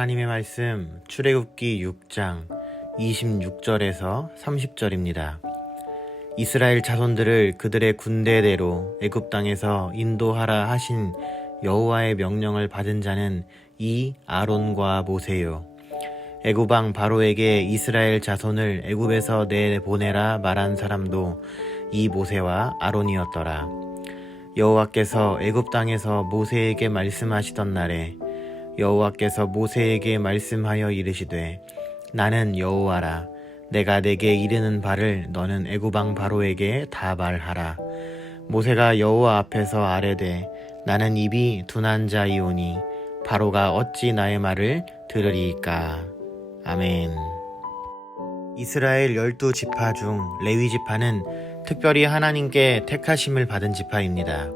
하나님의 말씀 출애굽기 6장 26절에서 30절입니다. 이스라엘 자손들을 그들의 군대대로 애굽 땅에서 인도하라 하신 여호와의 명령을 받은 자는 이 아론과 모세요. 애굽 왕 바로에게 이스라엘 자손을 애굽에서 내보내라 말한 사람도 이 모세와 아론이었더라. 여호와께서 애굽 땅에서 모세에게 말씀하시던 날에 여호와께서 모세에게 말씀하여 이르시되 나는 여호와라. 내가 내게 이르는 바를 너는 애굽 왕 바로에게 다 말하라. 모세가 여호와 앞에서 아뢰되 나는 입이 둔한 자이오니 바로가 어찌 나의 말을 들으리이까. 아멘. 이스라엘 12지파 중 레위 지파는 특별히 하나님께 택하심을 받은 지파입니다.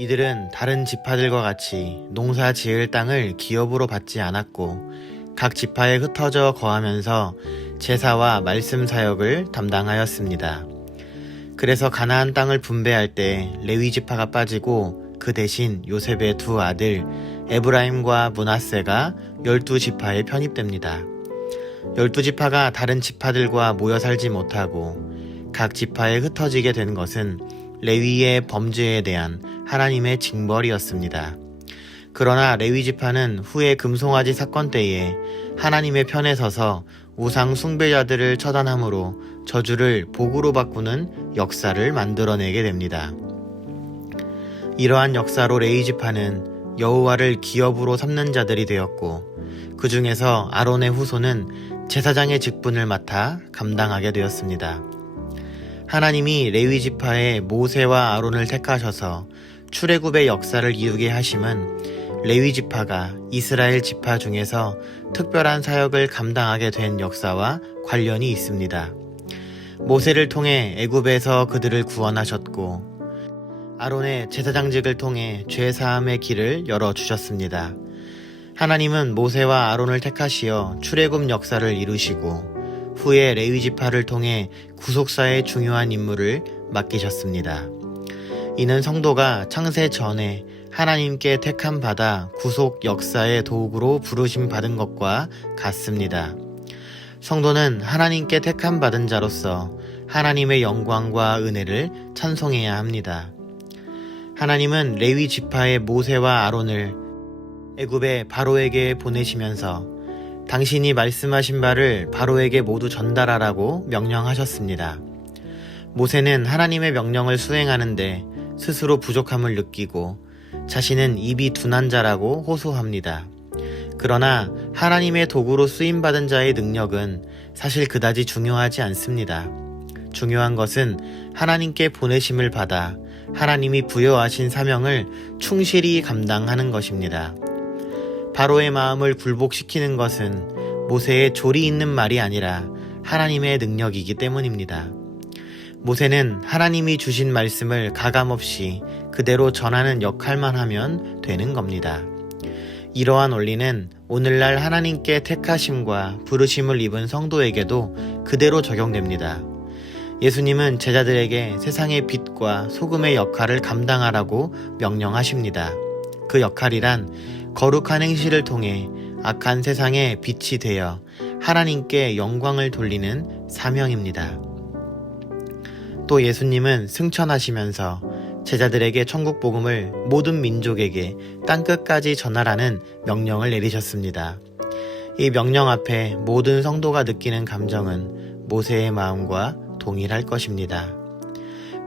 이들은 다른 지파들과 같이 농사 지을 땅을 기업으로 받지 않았고 각 지파에 흩어져 거하면서 제사와 말씀 사역을 담당하였습니다. 그래서 가나안 땅을 분배할 때 레위 지파가 빠지고 그 대신 요셉의 두 아들 에브라임과 므낫세가 12지파에 편입됩니다. 12지파가 다른 지파들과 모여 살지 못하고 각 지파에 흩어지게 된 것은 레위의 범죄에 대한 하나님의 징벌이었습니다. 그러나 레위 지파는 후에 금송아지 사건 때에 하나님의 편에 서서 우상 숭배자들을 처단함으로 저주를 복으로 바꾸는 역사를 만들어내게 됩니다. 이러한 역사로 레위 지파는 여호와를 기업으로 삼는 자들이 되었고 그 중에서 아론의 후손은 제사장의 직분을 맡아 감당하게 되었습니다. 하나님이 레위 지파의 모세와 아론을 택하셔서 출애굽의 역사를 이루게 하심은 레위 지파가 이스라엘 지파 중에서 특별한 사역을 감당하게 된 역사와 관련이 있습니다. 모세를 통해 애굽에서 그들을 구원하셨고 아론의 제사장직을 통해 죄사함의 길을 열어주셨습니다. 하나님은 모세와 아론을 택하시어 출애굽 역사를 이루시고 후에 레위 지파를 통해 구속사의 중요한 임무를 맡기셨습니다. 이는 성도가 창세 전에 하나님께 택함 받아 구속 역사의 도구로 부르심 받은 것과 같습니다. 성도는 하나님께 택함 받은 자로서 하나님의 영광과 은혜를 찬송해야 합니다. 하나님은 레위 지파의 모세와 아론을 애굽의 바로에게 보내시면서 당신이 말씀하신 바를 바로에게 모두 전달하라고 명령하셨습니다. 모세는 하나님의 명령을 수행하는데 스스로 부족함을 느끼고 자신은 입이 둔한 자라고 호소합니다. 그러나 하나님의 도구로 쓰임받은 자의 능력은 사실 그다지 중요하지 않습니다. 중요한 것은 하나님께 보내심을 받아 하나님이 부여하신 사명을 충실히 감당하는 것입니다. 바로의 마음을 굴복시키는 것은 모세의 조리 있는 말이 아니라 하나님의 능력이기 때문입니다. 모세는 하나님이 주신 말씀을 가감없이 그대로 전하는 역할만 하면 되는 겁니다. 이러한 원리는 오늘날 하나님께 택하심과 부르심을 입은 성도에게도 그대로 적용됩니다. 예수님은 제자들에게 세상의 빛과 소금의 역할을 감당하라고 명령하십니다. 그 역할이란 거룩한 행실을 통해 악한 세상에 빛이 되어 하나님께 영광을 돌리는 사명입니다. 또 예수님은 승천하시면서 제자들에게 천국 복음을 모든 민족에게 땅끝까지 전하라는 명령을 내리셨습니다. 이 명령 앞에 모든 성도가 느끼는 감정은 모세의 마음과 동일할 것입니다.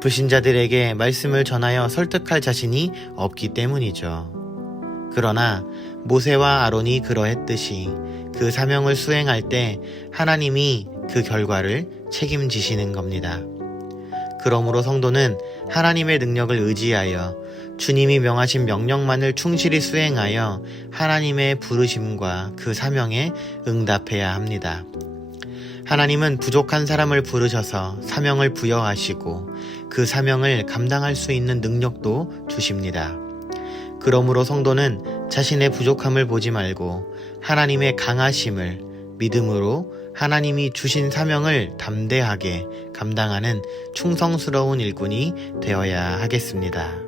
불신자들에게 말씀을 전하여 설득할 자신이 없기 때문이죠. 그러나 모세와 아론이 그러했듯이 그 사명을 수행할 때 하나님이 그 결과를 책임지시는 겁니다. 그러므로 성도는 하나님의 능력을 의지하여 주님이 명하신 명령만을 충실히 수행하여 하나님의 부르심과 그 사명에 응답해야 합니다. 하나님은 부족한 사람을 부르셔서 사명을 부여하시고 그 사명을 감당할 수 있는 능력도 주십니다. 그러므로 성도는 자신의 부족함을 보지 말고 하나님의 강하심을 믿음으로 하나님이 주신 사명을 담대하게 감당하는 충성스러운 일꾼이 되어야 하겠습니다.